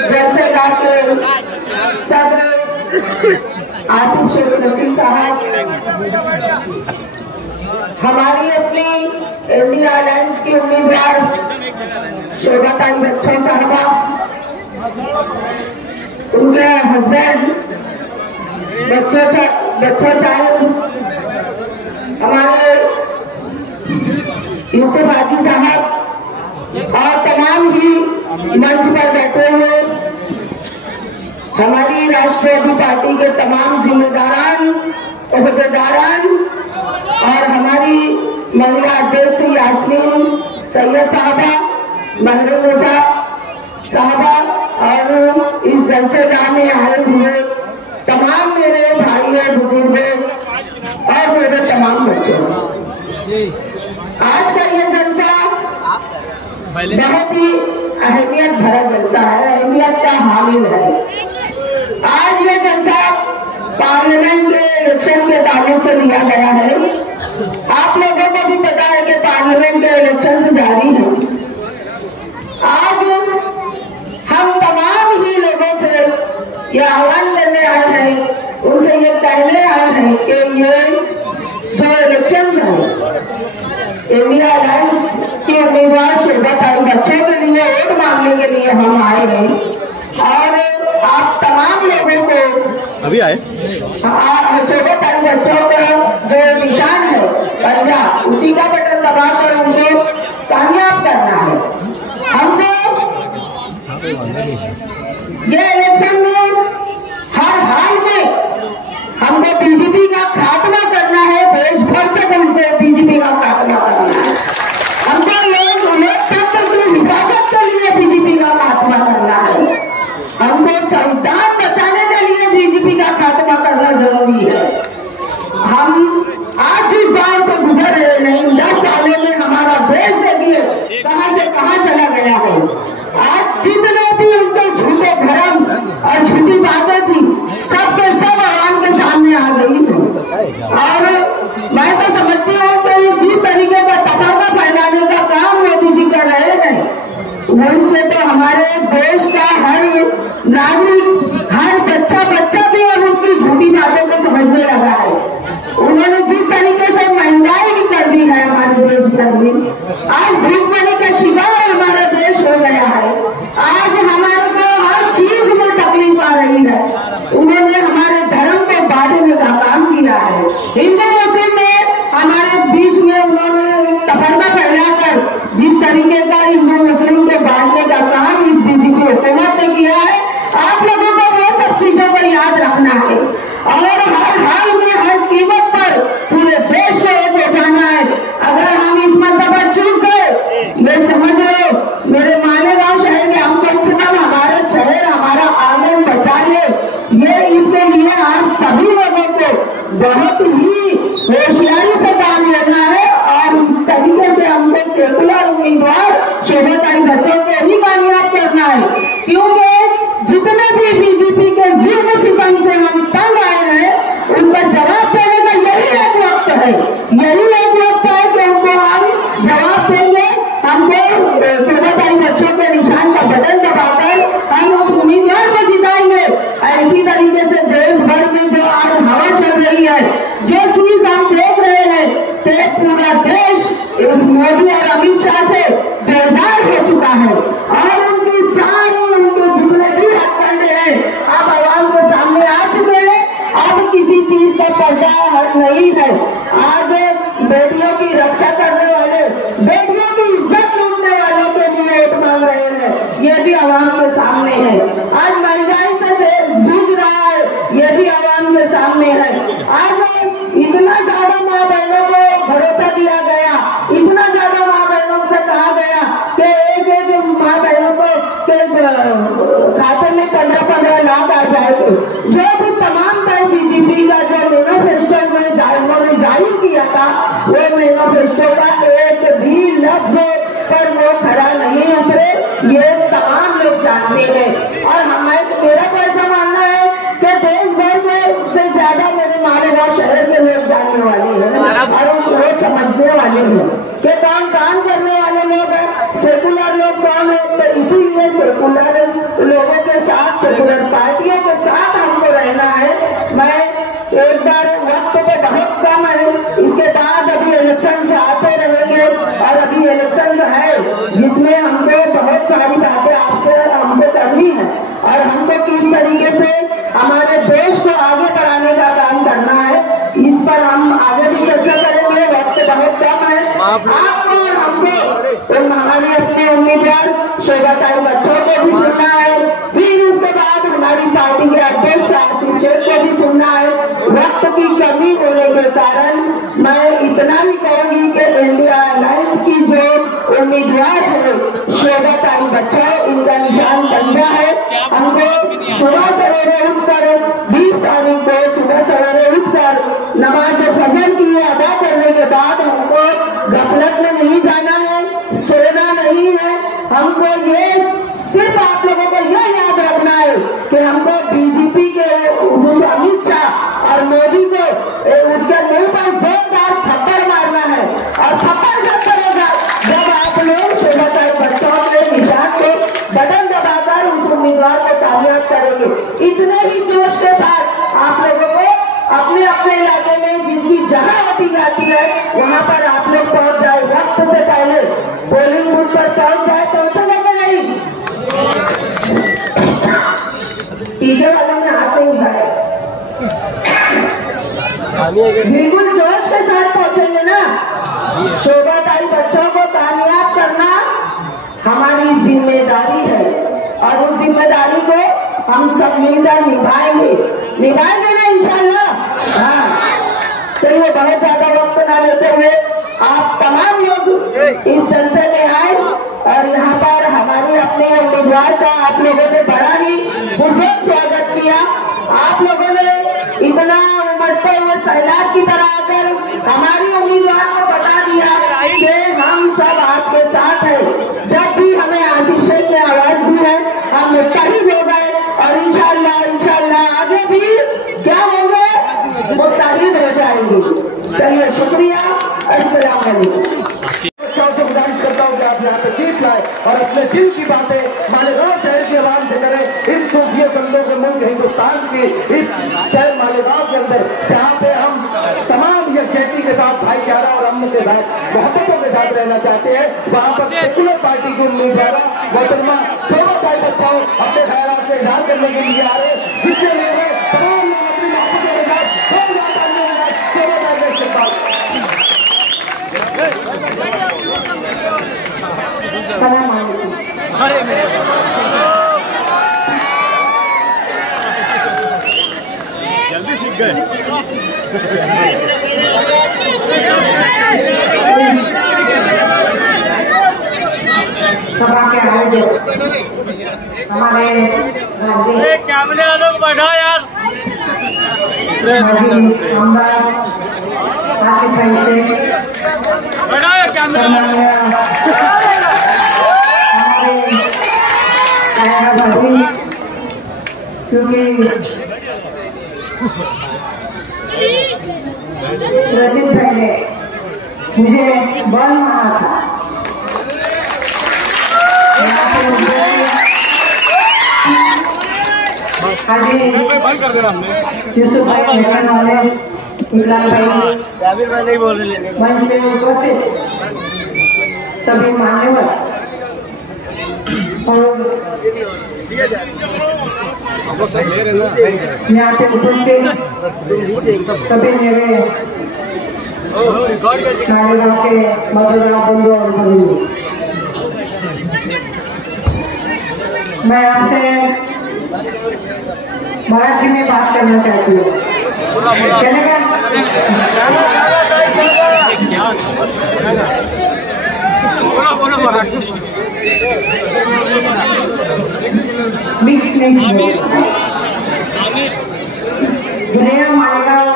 जलसेगा के सदर आसिफ शेख नसीर साहब, हमारी अपनी इंडिया अलायंस की उम्मीदवार शोभाताई बच्चन साहबा, उनके हस्बैंड बच्चों साहब, हमारे यूसुफ हाजी साहब और तमाम ही मंच पर बैठे हुए हमारी राष्ट्रवादी पार्टी के तमाम जिम्मेदारान, ओहदेदारान और हमारी महिला अध्यक्ष यास्मीन सैयद साहबा, महरूसा साहबा और इस जलसेगा में आए हुए तमाम मेरे भाई बुजुर्ग और मेरे तमाम बच्चों, आज का ये जलसा बहुत ही अहमियत भरा जलसा है, अहमियत का हामिल है। आज ये जलसा पार्लियामेंट के इलेक्शन के ताल्लुक से लिया गया है। आप लोगों को भी पता है कि पार्लियामेंट के इलेक्शन से जारी है। आज हम तमाम ही लोगों से ये आह्वान करने आए हैं, उनसे ये कहने आए हैं कि ये जो इलेक्शन है इंडिया अलायंस की उम्मीदवार शोभाताई बच्चों के लिए वोट मांगने के लिए हम आए हैं और आप तमाम लोगों को अभी आए शोभाताई बच्चों का जो निशान है पंजा, उसी का बटन दबाकर उनको कामयाब करना है। हमको ये इलेक्शन में हर हाल में हमको बीजेपी का खात्मा करना है, देश भर से बीजेपी का खात्मा करना है। हमको लोकतंत्र की हिफाजत के लिए बीजेपी का खात्मा करना है। हमको संविधान बचाने के लिए बीजेपी का खात्मा करना जरूरी है। हम आज जिस दौर से गुजर रहे हैं, 10 सालों में हमारा देश देखिए कहां से कहां चला गया है। आज जितने भी उनके झूठे भ्रम और झूठी बातें थी, सब के सब आवाम के सामने आ गई है। और मैं तो समझती हूँ कि जिस तरीके का तफरका फैलाने का काम मोदी जी कर रहे हैं, उससे तो हमारे देश का हर नागरिक, हर बच्चा भी और उनकी झूठी बातों को समझने लगा है। उन्होंने जिस तरीके से महंगाई भी कर दी है हमारे देश भर में, आज भूखमरी का शिकार हमारा देश हो गया है। आज हमारे को हर चीज में तकलीफ आ रही है। उन्होंने हमारे धर्म को बांटने का काम किया है। हिंदू मुस्लिम में हमारे बीच में उन्होंने तफरका फैलाकर जिस तरीके का हिंदू मुस्लिम को बांटने का काम इस बीजेपी हुकूमत ने किया है, आप लोगों को वो सब चीजों को याद रखना है और हर हाल में हर कीमत पर पूरे देश को एक हो जाना है। अगर हम इस मरतबा चूक गए, ये समझ लो मेरे मालेगांव शहर में हम कम से कम हमारा शहर, हमारा आंगन बचा ले, ये इसके लिए आप सभी लोगों को बहुत ही होशियारी से काम लेना है और इस तरीके से हमको सेकुलर उम्मीदवार शोभाताई बच्चों को ही कामयाब करना है। क्योंकि जितने भी बीजेपी के जुल्म सितम से हम तंग आए हैं, उनका जवाब देने का यही एक वक्त है, यही एक वक्त है कि उनको हम जवाब देंगे। हमको शोभाताई बच्चों के निशान का बटन दबाकर हम उस उम्मीदवार को जिताएंगे। इसी तरीके से देश भर में जो आज हवा चल रही है, जो चीज हम देख रहे हैं कि पूरा देश इस मोदी और अमित शाह से बेजार हो चुका है और उनकी सारी उनके जितने भी हथकंडे हैं अब आवाम के सामने आ चुके हैं। अब किसी चीज का पर्दा हट नहीं है। आज बेटियों की रक्षा करने वाले, बेटियों की इज्जत लूटने वालों के लिए वोट मांग रहे हैं, ये भी आवाम के सामने है। आज महंगाई से जूझ रहा है, ये भी आवाम के सामने है। आज इतना ज्यादा माँ बहनों को भरोसा दिया गया, इतना ज्यादा माँ बहनों से कहा गया कि एक माँ बहनों को खाते में 15-15 लाख आ जाएंगे। जो भी तमाम बीजेपी का जो मैनिफेस्टो में उन्होंने जाहिर किया था, वो मैनिफेस्टो का एक भी लफ्ज पर वो खड़ा नहीं उतरे, ये तमाम लोग जानते हैं। और मेरा तो ऐसा मानना है कि देश भर में से ज्यादा मेरे मालेगांव शहर के लोग जानने वाले हैं और वो समझने वाले हैं कि काम करने वाले लोग हैं। सेकुलर लोग कौन है, तो इसीलिए सेकुलर लोगों के साथ, सेकुलर पार्टियों के साथ हमको रहना है। मैं एक बार वक्त पे बहुत कम है, इसके बाद अभी इलेक्शन आते रहेंगे और अभी इलेक्शन है जिसमें हमको बहुत सारी बातें आपसे हमको करनी है और हमको किस तरीके से हमारे देश को आगे बढ़ाने का काम करना है, इस पर हम आगे भी चर्चा करेंगे। वक्त बहुत कम है, आपको और हमको तो हमारी अपने उम्मीदवार शोभाताई बच्चों को भी सुनना है, फिर उसके बाद हमारी पार्टी के अध्यक्ष आसिफ शेख को भी सुनना है। वक्त की कमी होने के कारण मैं इतना भी कहूंगी कि इंडिया अलायंस की जो उम्मीदवार है शोभाताई बच्चों, इनका निशान पंजा है। हमको सुबह सवेरे उठकर 20 तारीख को सुबह सवेरे उठकर नमाज फजर की अदा करने के बाद हमको गफलत में नहीं जाना है, सोना नहीं है। हमको ये सिर्फ आप लोगों को यह याद रखना है कि हमको बीजेपी के अमित शाह और मोदी को उसके मुंह पर जोरदार थप्पड़ मारना है और थप्पड़ जब करेगा जब आप लोग शोभाताई बच्चों के निशान को बटन दबाकर उस उम्मीदवार को कामयाब करेंगे। इतने ही जोश के साथ आप लोगों को अपने अपने इलाके में जिसकी जगह होती जाती है वहां पर आप लोग पहुंच जाए, वक्त से पहले पोलिंग बूथ पर पहुंच जाए। पहुंचोगे कि नहीं? टीचर वालों ने हाथ नहीं उठाए, बिल्कुल जोश के साथ पहुंचेंगे ना। शोभाताई बच्चों को कामयाब करना हमारी जिम्मेदारी है और उस जिम्मेदारी को हम सब मिलकर निभाएंगे ना इंशाल्लाह। हाँ, चलिए बहुत ज्यादा वक्त ना लेते हुए आप तमाम लोग इस जलसे में आए और यहाँ पर हमारे अपने उम्मीदवार का आप लोगों ने बड़ा ही पुरजोर स्वागत किया। आप लोगों ने इतना उमड़ते हुए सैलाब की तरह आकर हमारी उम्मीदवार को बता दिया कि हम सब आपके साथ हैं। जब भी हमें आसिफ शेख की आवाज भी है हम मुत्तहिद हो गए और इंशाल्लाह आगे भी क्या होंगे, मुत्तहिद हो जाएंगे। चलिए शुक्रिया, अस्सलाम वालेकुम। गुजारिश करता हूँ कि आप यहाँ पे सीट लाए और अपने दिल की बातें मालेगांव शहर की आवाम से करें। इन सूफिया संतों के मुल्क हिंदुस्तान की इस शहर मालेगांव के अंदर जहाँ पे हम तमाम यकजहती के साथ, भाईचारा और अमन के साथ, मोहब्बतों के साथ रहना चाहते हैं, वहाँ पर सेकुलर पार्टी की उम्मीदवार मोहतरमा शोभाताई बच्चों अपने ख्यालात से इजहार करने के लिए आ रहे हैं, जिसके लिए तमाम लोग अपनी मोहब्बतों के साथ शोभाताई का इस्तेमाल। जल्दी सीख गए। सभा के आयोजक हमारे कैमरे वालों को बैठा यार। क्योंकि रशीद भाई ने मुझे बॉल मारा था, यूसुफ भाई वाले इमरान भाई नहीं बोल रहे मंच पे उपस्थित सभी मान्यवर और यहाँ पे उपस्थित सभी मेरे मालेगांव के मधुरा बंधु और बंधु, मैं आपसे मराठी में बात करना चाहती हूँ। चलेगा? मिक्स नहीं दुनिया मालेगांव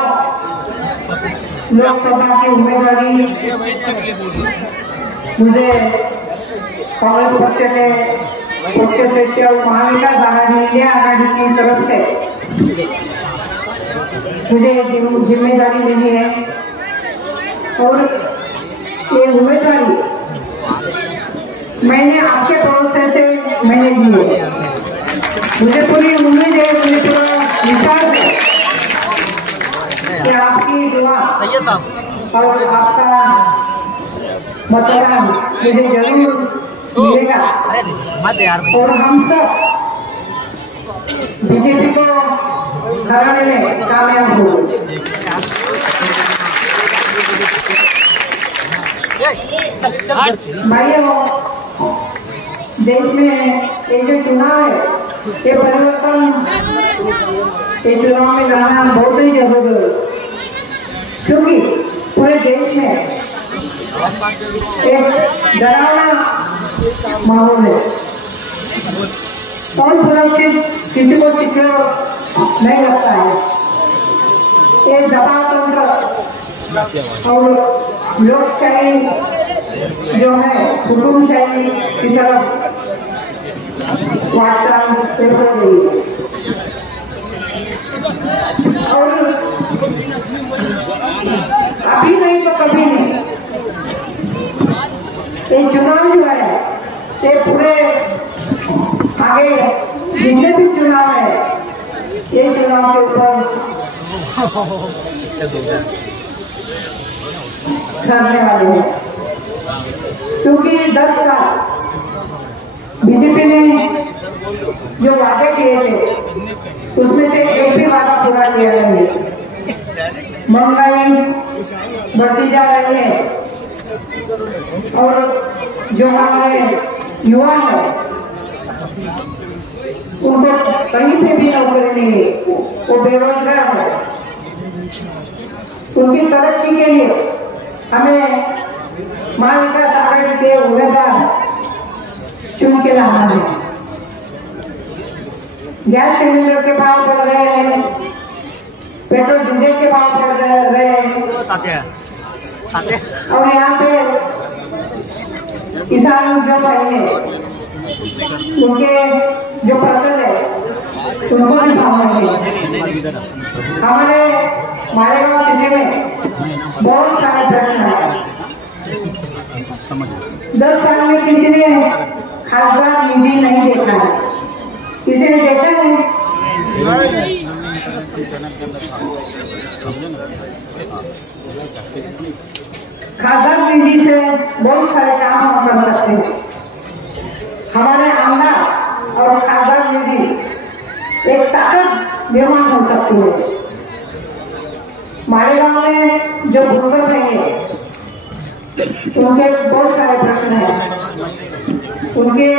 लोकसभा की उम्मीदवारी मुझे कांग्रेस पक्ष से और महाविकास आघाड़ी इंडिया आघाड़ी की तरफ से मुझे जिम्मेदारी मिली है और ये जिम्मेदारी मैंने आपके भरोसे से मैंने ली है। मुझे पूरी उम्मीद है, मुझे पूरा विश्वास है कि आपकी दुआ और आपका मतदान मुझे जरूर मिलेगा और हम सब बीजेपी को हराने में कामयाब होंगे। भाइयों, देश में ये जो चुनाव है, ये परिवर्तन, ये चुनाव में लाना बहुत ही जरूरी है, क्योंकि पूरे देश में एक डरावना माहौल है और सुरक्षित किसी को सिक्योर नहीं लगता है। एक दबाव तंत्र और लोकशाही जो है हुकुमशाही की तरफ वार्ता हो गई है और अभी नहीं तो कभी नहीं ये चुनाव जो है ये पूरे आगे जितने भी चुनाव है ये चुनाव के ऊपर करने वाले हैं, क्योंकि 10 साल बीजेपी ने जो वादे किए थे उसमें से एक भी वादा पूरा किया नहीं है। महंगाई बढ़ती जा रही है और जो हमारे युवा है उनको कहीं पे भी नौकरी नहीं है, वो बेरोजगार है। उनकी तरक्की के लिए हमें महाविकास आघाड़ी के उम्मीदवार चुन के लाना है। गैस सिलेंडर के भाव बढ़ रहे हैं, पेट्रोल डीजल के भाव बढ़ रहे हैं और यहाँ पे किसान जो है उनके जो फसल है उनको भी भाव नहीं। हमारे मालेगांव सिटी में बहुत सारे प्रश्न है। 10 साल में किसी ने खासदार निधि नहीं देखा है, किसी ने देखा है? खासदार निधि से बहुत सारे काम हम कर सकते हैं। हमारे आमदार और खासदार निधि एक ताकत निर्माण हो सकती है। मालेगांव में जो भूगर्भ रहेंगे उनके बहुत सारे प्रश्न हैं, उनके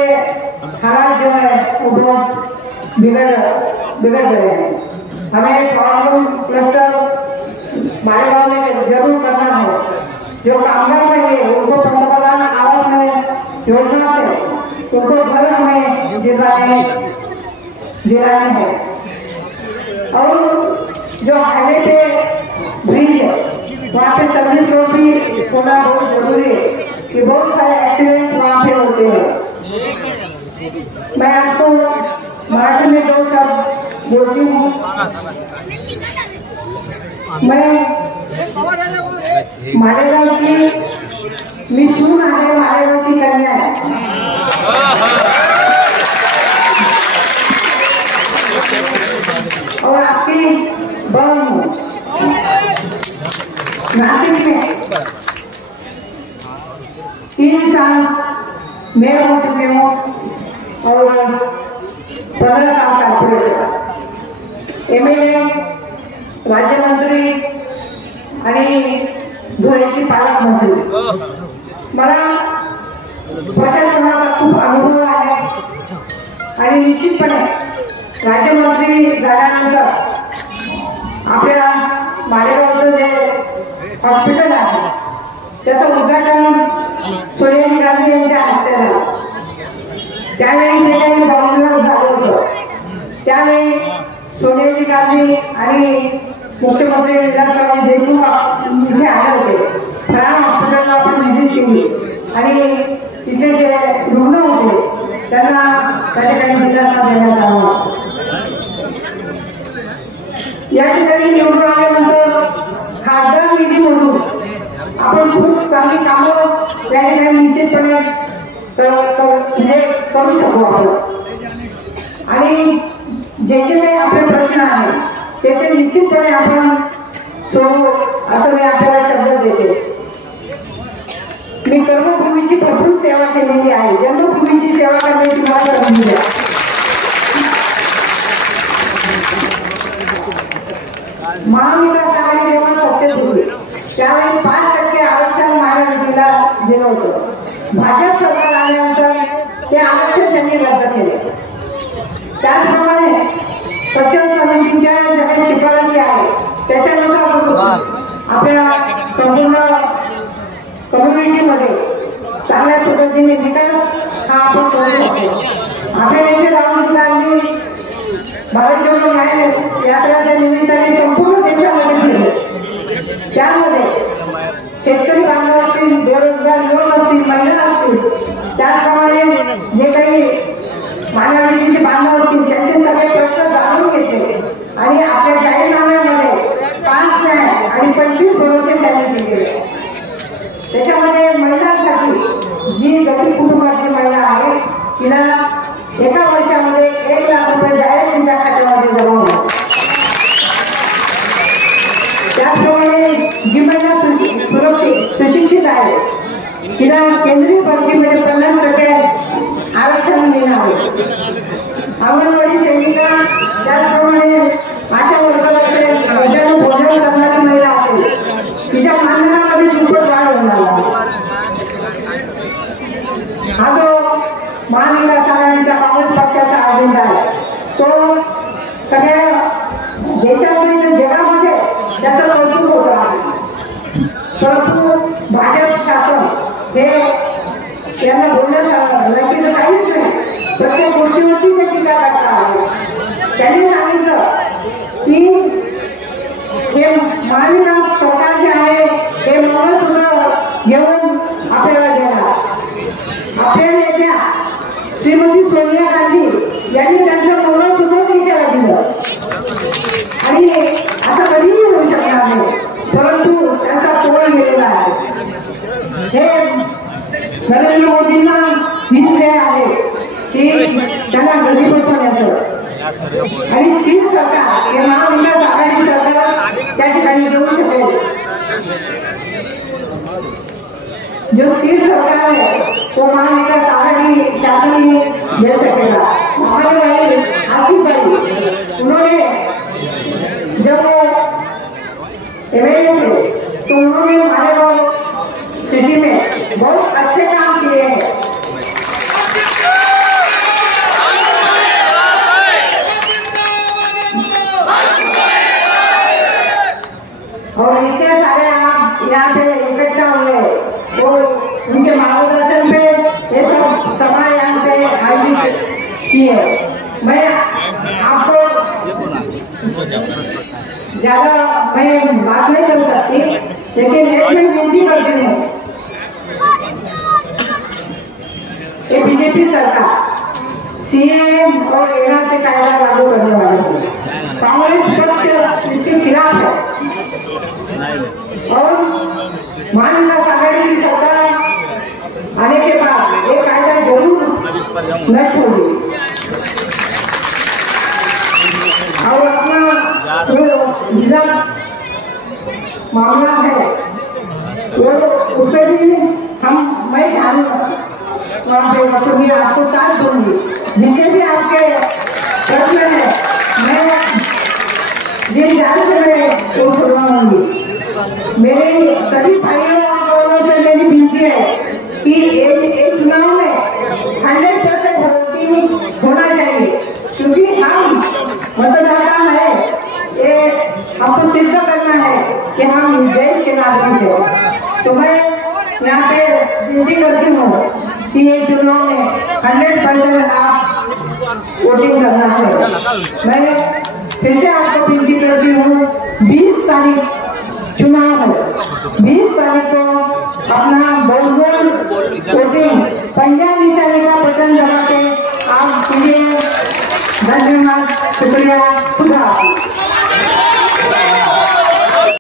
हालात जो है वो बहुत बिगड़ गए हैं। हमें प्रॉब्लम क्लस्टर मालेगांव में जरूर करना है। जो कामगार रहेंगे उनको पंतप्रधान आवास योजना से उनको घर हमें दिलाने हैं और जो हाईवे पे ब्रिज है वहाँ पे सर्विस रोड भी होना बहुत जरूरी है कि बहुत सारे एक्सीडेंट वहाँ पे होते हैं। मैं आपको मराठी में 2 शब्द बोलती हूँ। मैं मालेगांव की मिशून आहे, मालेगांव की कन्या है और आपकी बहन नासिक में 3 साल मेयर हो चुके हूँ और 15 साल कॉर्पोरेटर, एमएलए, राज्य मंत्री आणि धुळ्याची पालकमंत्री। मला प्रशासनाचा खूप अनुभव आहे आणि निश्चितपणे राज्यमंत्री झाल्यानंतर आपल्या मालेगावचं जे हॉस्पिटल आहे त्याचं उद्घाटन सोनिया गांधी यांच्या हस्ते झालं। त्यावेळी जे काही ग्राउंडवर झालं होतं त्यावेळी सोनिया गांधी आणि मुख्यमंत्री विलासराव देशमुख इथे आले होते। फराळ हॉस्पिटलला आपण व्हिजिट केली आणि तिथे जे रुग्ण होते त्यांना त्या ठिकाणी दिलासा देण्यात आला। या ठिकाणी निवडून आल्यानंतर खासदार निधीमधून आपण खूप चांगली कामं त्या ठिकाणी निश्चितपणे करू शकू आपण आणि जे जे काही आपले प्रश्न आहेत ते निश्चितपणे आपण सोडवू असं मी आपल्याला शब्द देते. मी कर्मभूमीची भरपूर सेवा केलेली आहे. जन्मभूमीची सेवा करण्याची मला संधी द्या. महाविकास आघाडी जेव्हा सत्तेत होती त्यावेळी 5% आरक्षण मागासवर्गीयाला दिलं होतं. भाजप सरकार आल्यानंतर ते आरक्षण त्यांनी रद्द केले. त्याचप्रमाणे सक्षम समितीच्या ज्या काही शिफारसी आहेत त्याच्यानुसार आपल्या संपूर्ण कम्युनिटीमध्ये चांगल्या पद्धतीने विकास हा आपण करू शकतो. आपल्या नेते राहुल गांधी भारत जोडो न्याय यात्रेच्या निमित्ताने संपूर्ण देशामध्ये फिरले. त्यामध्ये शेतकरी बांधव असतील, बेरोजगार युवक असतील, महिला असतील, त्याचप्रमाणे जे काही मानवाचे बांधव असतील त्यांचे सगळे प्रश्न जाणून घेतले आणि आपल्या जाहीरनाम्यामध्ये 5 न्याय आणि 25 भरोसे त्यांनी दिले. त्याच्यामध्ये महिलांसाठी जी गरीब कुटुंबाची महिला आहे तिला एका वर्षामध्ये 1 लाख रुपये डायरेक्ट त्यांच्या खात्यामध्ये जमा होतात. त्याचप्रमाणे जी महिला सुशिक्षित आहे तिला केंद्रीय भरतीमध्ये 50% आरक्षण मिळणार. अंगणवाडी सेविका त्याचप्रमाणे आशा वर्कर असेल, भोजन करणारी महिला असेल तिच्या मानधनामध्ये दुप्पट वाढ होणार. हा जो महाविकास आघाडीचा काँग्रेस पक्षाचा अजेंडा आहे तो सगळ्या देशामध्ये जगामध्ये त्याचं कौतुक होत आहे. परंतु भाजप शासन हे यांना बोलण्यासारखं काहीच नाही. प्रत्येक गोष्टीवरती ते टीका करतात. त्यांनी सांगितलं की हे महाविकास सरकार जे आहे हे मंगळसूत्र घेऊन आपल्याला देणार. आपल्या नेत्या श्रीमती सोनिया गांधी यांनी त्यांचं मंगळसूत्र देशाला दिलं आणि असं कधीही होऊ शकणार नाही. परंतु त्यांचा तोल गेलेला आहे. हे नरेंद्र मोदींना दिसले आहे की त्यांना घरी बसवण्याचं आणि स्थिर सरकार हे महाविकास आघाडी सरकार त्या ठिकाणी देऊ शकेल. जो स्थिर सरकार है वो महाविकास आघाड़ी शासन ही दे सकेगा. हमारे भाई आसिफ भाई उन्होंने जब वो एमएलए थे तो उन्होंने हमारे को सिटी में बहुत अच्छे काम किए हैं. और इतने सारे आप यहाँ पे इकट्ठा हुए तो उनके मार्गदर्शन पे ये सब सभा यहाँ पे आयोजित की है. मैं आपको ज्यादा मैं बात नहीं कर सकती लेकिन एक मैं विनती करती हूँ. ये बीजेपी सरकार सीए और एना से कायदा लागू करने वाली है. कांग्रेस पक्ष इसके खिलाफ है और महाविकास आघाड़ी की सरकार आने के बाद ये कायदा जरूर नष्ट होगी. और अपना जो वीजा मामला है वो उस पर भी मैं ध्यान वहाँ पे रखूंगी, आपको साथ दूंगी. जितने भी आपके प्रश्न है मैं जिन ध्यान से मैं वो सुनवाऊंगी. मेरे सभी भाइयों और बहनों से मेरी विनती है कि एक चुनाव में 100% वोटिंग होना चाहिए क्योंकि हम मतदाता है. ये हमको सिद्ध करना है कि हम देश के नागरिक हैं. तो मैं यहाँ पे विनती करती हूँ कि ये चुनाव में 100% आप वोटिंग करना है. मैं फिर से आपको विनती करती हूँ 20 तारीख चुनाव है. 20 तारीख को अपना बहुमत वोटिंग पंजाब निशानी का बटन दबा के आप धन्यवाद, शुक्रिया, खुदा हाफिज़.